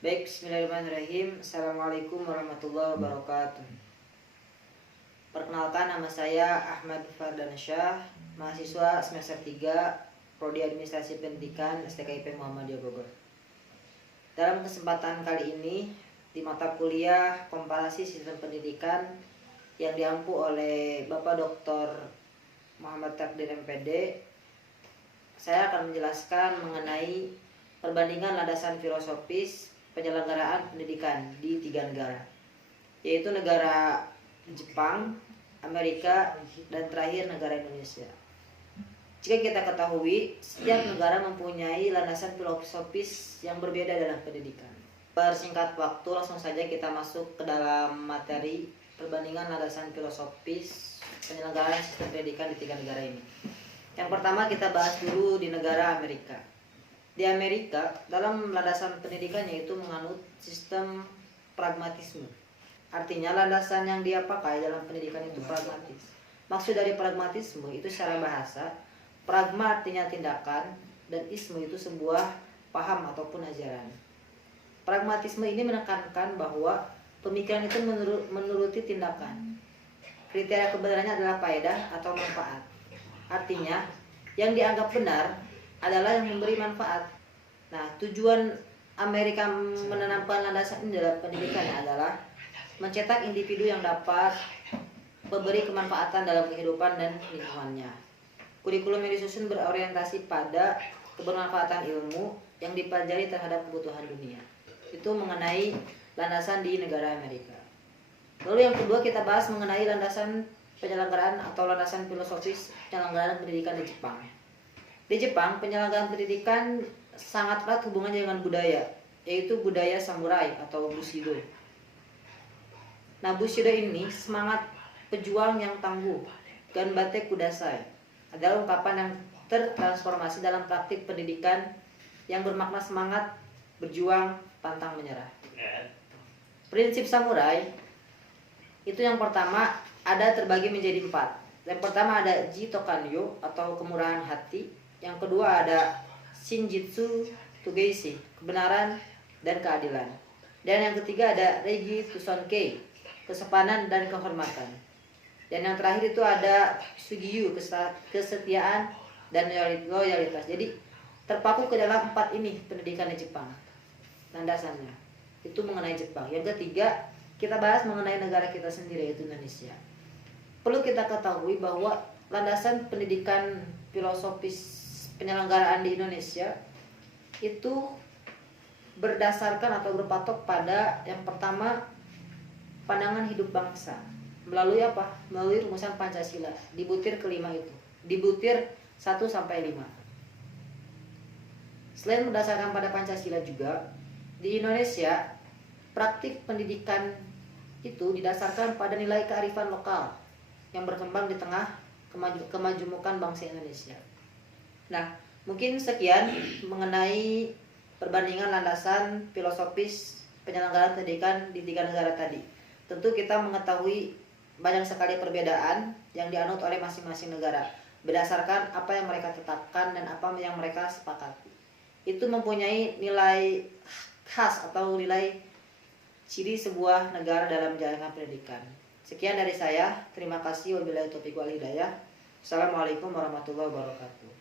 Baik, bismillahirrahmanirrahim. Assalamualaikum warahmatullahi wabarakatuh. Perkenalkan, nama saya Ahmad Fardansyah, mahasiswa semester 3, Prodi Administrasi Pendidikan STKIP Muhammadiyah Bogor. Dalam kesempatan kali ini, di mata kuliah Komparasi Sistem Pendidikan yang diampu oleh Bapak Dr. Muhammad Takdir MPD, saya akan menjelaskan mengenai perbandingan landasan filosofis penyelenggaraan pendidikan di 3 negara, yaitu negara Jepang, Amerika, dan terakhir negara Indonesia. Jika kita ketahui, setiap negara mempunyai landasan filosofis yang berbeda dalam pendidikan. Persingkat waktu, langsung saja kita masuk ke dalam materi perbandingan landasan filosofis penyelenggaraan sistem pendidikan di 3 negara ini. Yang pertama kita bahas dulu di negara Amerika. Di Amerika, dalam landasan pendidikan yaitu menganut sistem pragmatisme. Artinya landasan yang dia pakai dalam pendidikan itu pragmatis. Maksud dari pragmatisme itu secara bahasa, pragma artinya tindakan dan isme itu sebuah paham ataupun ajaran. Pragmatisme ini menekankan bahwa pemikiran itu menuruti tindakan. Kriteria kebenarannya adalah faedah atau manfaat. Artinya, yang dianggap benar adalah yang memberi manfaat. Nah, tujuan Amerika menanamkan landasan ini dalam pendidikannya adalah mencetak individu yang dapat memberi kemanfaatan dalam kehidupan dan lingkungannya. Kurikulum yang disusun berorientasi pada kebermanfaatan ilmu yang dipelajari terhadap kebutuhan dunia. Itu mengenai landasan di negara Amerika. Lalu yang kedua kita bahas mengenai landasan penyelenggaraan atau landasan filosofis penyelenggaraan pendidikan di Jepang. Di Jepang, penyelenggaraan pendidikan sangat erat hubungannya dengan budaya, yaitu budaya samurai atau Bushido. Nah, Bushido ini semangat pejuang yang tangguh, Ganbate Kudasai, adalah ungkapan yang tertransformasi dalam praktik pendidikan yang bermakna semangat berjuang pantang menyerah. Prinsip samurai itu yang pertama ada terbagi menjadi 4. Yang pertama ada Jitokanyo atau kemurahan hati. Yang kedua ada Shinjitsu Togeishi, kebenaran dan keadilan. Dan yang ketiga ada Reigi Tusonkei, kesopanan dan kehormatan. Dan yang terakhir itu ada Sugiyu, kesetiaan dan loyalitas. Jadi terpaku ke dalam 4 ini pendidikan di Jepang. Landasannya itu mengenai Jepang. Yang ketiga kita bahas mengenai negara kita sendiri, yaitu Indonesia. Perlu kita ketahui bahwa landasan pendidikan filosofis penyelenggaraan di Indonesia itu berdasarkan atau berpatok pada yang pertama pandangan hidup bangsa melalui apa? Melalui rumusan Pancasila di butir kelima itu, di butir 1 sampai 5. Selain berdasarkan pada Pancasila juga di Indonesia praktik pendidikan itu didasarkan pada nilai kearifan lokal yang berkembang di tengah kemajemukan bangsa Indonesia. Nah, mungkin sekian mengenai perbandingan landasan filosofis penyelenggaraan pendidikan di 3 negara tadi. Tentu kita mengetahui banyak sekali perbedaan yang dianut oleh masing-masing negara berdasarkan apa yang mereka tetapkan dan apa yang mereka sepakati. Itu mempunyai nilai khas atau nilai ciri sebuah negara dalam menjalankan pendidikan. Sekian dari saya. Terima kasih. Wabillahi taufiq wal hidayah. Assalamualaikum warahmatullahi wabarakatuh.